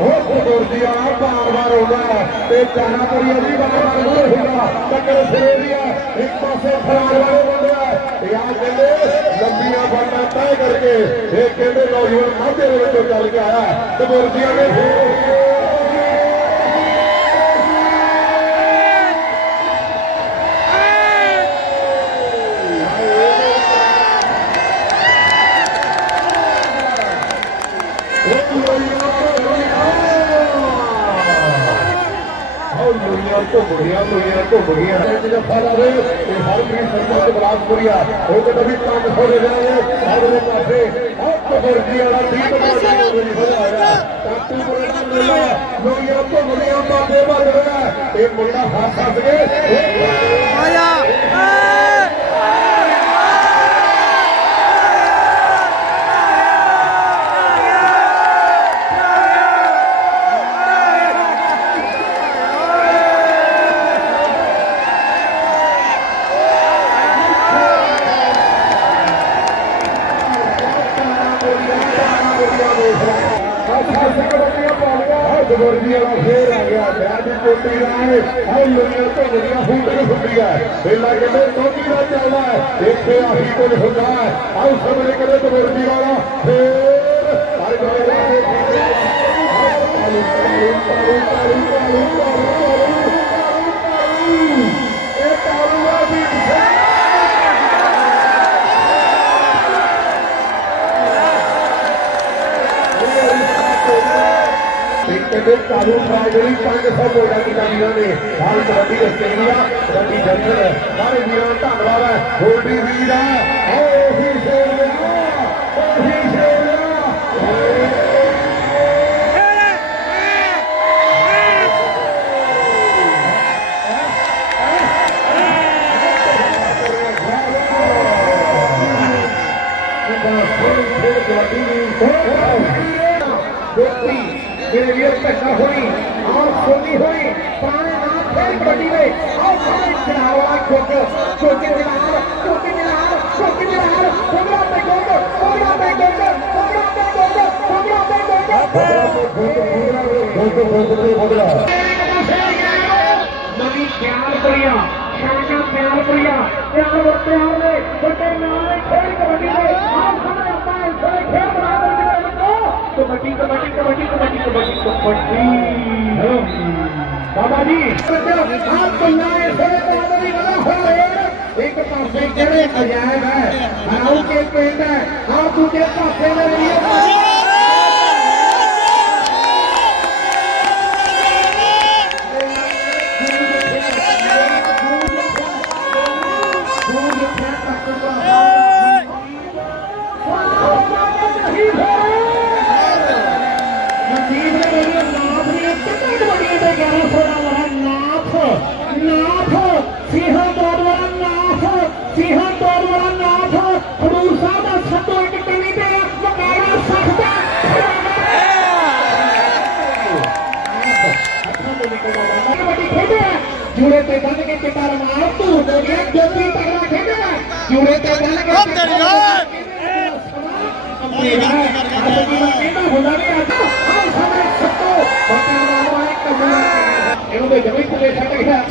ਉਹ ਗੁਰਦੀ ਬਾਰ ਬਾਰ ਆਉਂਦਾ ਤੇ ਚਾਨਾ ਕਰੀ ਅਜੀ ਬਾਰ ਬਾਰ ਮੂਹਰੇ ਹੁੰਦਾ ਟੱਕਰ ਸਿਰੇ ਦੀ ਹੈ। ਇੱਕ ਪਾਸੇ ਫਰਾਰ ਵਾਲੇ ਬੰਦੇ ਆ। ਇਹ ਆ ਕਹਿੰਦੇ ਲੰਬੀਆਂ ਬਾਟਾਂ ਤੈਅ ਕਰਕੇ ਇਹ ਕਹਿੰਦੇ ਨੌਜਵਾਨ ਮਾਝੇ ਦੇ ਵਿੱਚੋਂ ਚੱਲ ਕੇ ਆਇਆ। ਤੇ ਗੁਰਦੀਆਂ ਨੇ ਫੇਰ ਘੁੰਮ ਗਿਆ ਦੁਨੀਆ ਘੁੰਮ ਗਿਆ ਜੱਫਾ ਲਾਵੇ ਤੇ ਹਰ ਕੀ ਸਰਕਾਰ ਦੇ ਬਲਾਕ ਪੁਰੀਆ ਉਹ ਤੇ ਵੀ ਕੰਮ ਹੋ ਰਿਹਾ ਹੈ ਅਗਲੇ ਪਾਸੇ ਹੱਥ ਵਰਗੀ ਵਾਲਾ ਟੀਮ ਬਣਾ ਰਹੀ ਹੈ ਟੱਟੂ ਬਣਾ ਮੇਲਾ ਦੁਨੀਆ ਘੁੰਮ ਗਿਆ ਬਾਬੇ ਬਣ ਰਿਹਾ ਇਹ ਮੁੰਡਾ ਹੱਸ ਹੱਸ ਕੇ ਆਇਆ ਗੁਰਦੀ ਵਾਲਾ ਫੇਰ ਆ ਗਿਆ। ਵਿਆਹ ਦੀ ਕੋਟੀ ਦਾ ਹੈ ਹਾਏ ਲੋਈਆਂ ਤੋਂ ਵਧੀਆ ਫੁੱਟ ਕੇ ਫੁੱਟੀ ਕਹਿੰਦੇ ਟੋਕੀ ਦਾ ਚੱਲਦਾ ਹੈ ਇੱਥੇ ਆਹੀ ਕੁਝ ਹੁੰਦਾ ਹੈ ਆਓ ਸਾਹਮਣੇ ਕਰੇ ਗੁਰਦੀ ਵਾਲਾ, ਫੇਰ ਹਰ ਗਏ ਤਾਲੂ ਤਾਲੂ ਇੱਕ ਕਹਿੰਦੇ ਕਾਲੂ ਫਰਾਜਰੀ 500 ਗੋਲਡਾਂ ਦੀ ਜਾਂਦੀਆਂ ਨੇ ਹਾਲ ਕਬੱਡੀ ਆਸਟ੍ਰੇਲੀਆ ਕਬੱਡੀ ਜਨਰਲ ਸਾਰੇ ਵੀਰਾਂ ਦਾ ਧੰਨਵਾਦ ਹੈ ਗੋਲਡੀ ਵੀਰ ਆ ਆਓ ਉਹੀ ਸ਼ੇਰ ਆ ਉਹੀ मेरे लिए टक्कर होनी और छोटी होनी पाए ना खेल बड़ी में और पाए चढ़ाओ आज छोटे छोटे दिलार छोटे दिलार छोटे दिलार पंद्रह पे गोल पंद्रह पे गोल पंद्रह पे गोल पंद्रह पे गोल मनी प्यार प्रिया शाना प्यार प्रिया प्यार प्यार में छोटे कबड्डी कबड्डी कबड्डी कबड्डी बाबा जी आप कल्याण थोड़े बाबा जी बड़ा हो। एक पासे केड़े अजायब है हाँ, अनाउ के पिंड है आप दूसरे पासे ज़मीन निकल जा रहा है